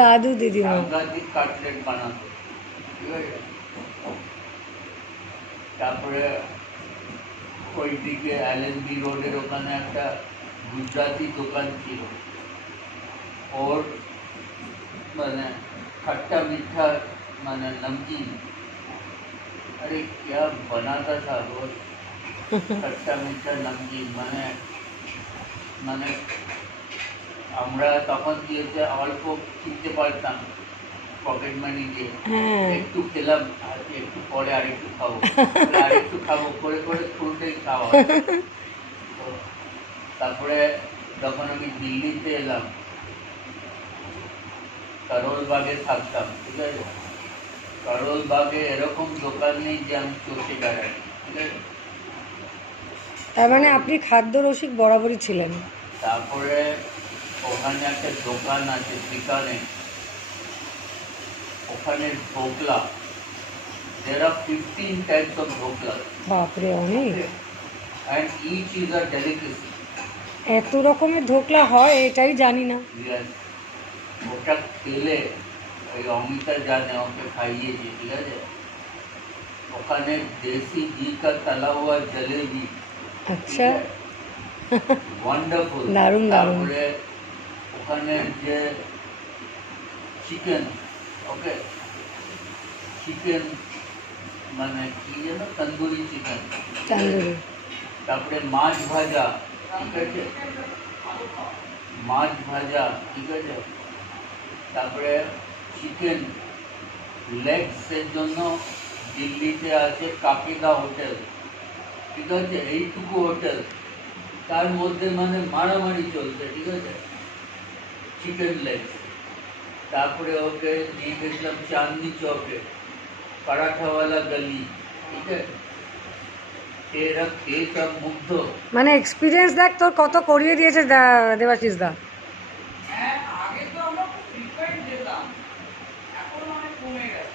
দাদু দিদিমা সাংঘাতিক কাটলেট বানাতো, ঠিক আছে। তারপরে ওইদিকে অ্যালেনবি রোডের ওখানে একটা গুজরাটি দোকান ছিল, ওর মানে खट्टा मीठा माने नमकीन, अरे क्या बनाता था वो खट्टा मीठा नमकीन। माने माने আমরা তখন দিয়েছে অল্প কিনতে পারতাম পকেট মানি দিয়ে, হ্যাঁ একটু খেলাম আর একটু পরে আরেকটু খাবো, আরেকটু খাবো করে করে পুরোটাই খাওয়া। তো তারপরে যখন আমি দিল্লিতে এলাম, করোল বাগে থাকতাম, ঠিক আছে। করোল বাগে এরকম দোকান নেই যে আমি চষে বেড়াই, ঠিক আছে। তার মানে আপনি খাদ্য রসিক বরাবরই ছিলেন। তারপরে ওখানে একটা দোকান আছে বিকানে, ওখানে dhokla, there are 15 types of dhokla, বাপরে অনেক, and each is a delicacy. এত রকমের ধোকলা হয় এটাই জানি না। Yes. ওটা খেলে ওই অমিতা জানে, ওকে খাইয়েছি, ঠিক আছে। ওখানে দেশি ঘি কা তলা হুয়া জলেবি, আচ্ছা ওয়ান্ডারফুল। দারুণ দারুণ। তারপরে ওখানে যে চিকেন, ওকে, চিকেন মানে কি যেন তন্দুরি চিকেন, চান্দুরি, তারপরে মাছ ভাজা, ঠিক আছে, মাছ ভাজা, ঠিক আছে। তারপরে চিকেন লেগসের জন্য দিল্লিতে আছে কাপিলা হোটেল, ঠিক আছে। এইটুকু হোটেল, তার মধ্যে মানে মারামারি চলছে, ঠিক আছে, চিকেন লেগস। তারপরে ওকে নিয়ে গেছিলাম চাঁদনি চৌকে, পরাঠাওয়ালা গলি, ঠিক আছে। এরা খেয়ে সব মুগ্ধ। মানে এক্সপিরিয়েন্স দেখ তোর কত করিয়ে দিয়েছে দেবাশিস দা। হ্যাঁ, আগে তো আমরা খুব ফ্রিকোয়েন্ট যেতাম, এখন অনেক কমে গেছে।